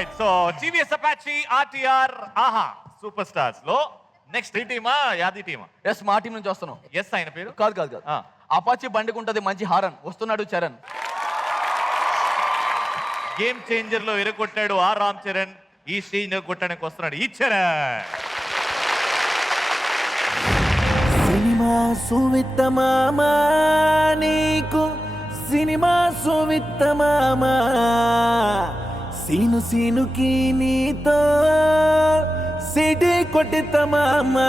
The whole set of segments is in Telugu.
Right so TVS Apache RTR ఆహా సూపర్ స్టార్స్ లో నెక్స్ట్ ఈ టీమా యాది టీమా ఎస్ మా టీం నుంచి వస్తున్నాం. ఎస్ ఆయన పేరు కాదు కాదు కాదు అపాచీ బండికి ఉంటది మంచి హారన్. వస్తున్నాడు చరణ్. గేమ్ చేంజర్ లో ఎరగొట్టాడు ఆ రామ్ చరణ్. ఈ స్టేజ్ కొట్టడానికి వస్తున్నాడు ఈ చరణ్. సినిమా సువిత్తమామా నీకు సినిమా సువిత్తమామా సీను సీనుకి నీతో సిటీ కొట్టితమామా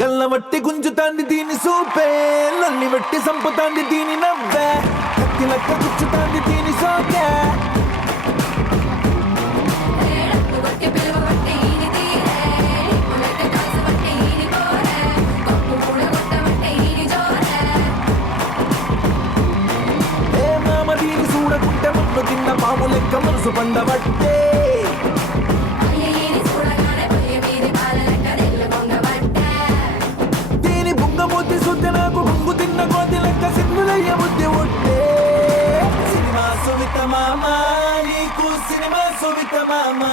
గల్లవట్టి గుంజుతాంది దీని సూపే లల్లి వట్టి సంపుతాంది దీని నవ్వే కత్తి లెక్క గుచ్చుతాంది దీని సోకే ఏ మామ దీని చూడకుంటే మన్ను తిన్న పాము లెక్క మనసు పండబట్టే బుద్ధి శుద్ధి నాకు బొంగు తిన్న కోతి లెక్క సిగ్గులయ్య బుద్ధి ఉంటే సినిమా సువిత మామా నీకు సినిమా సువిత మామా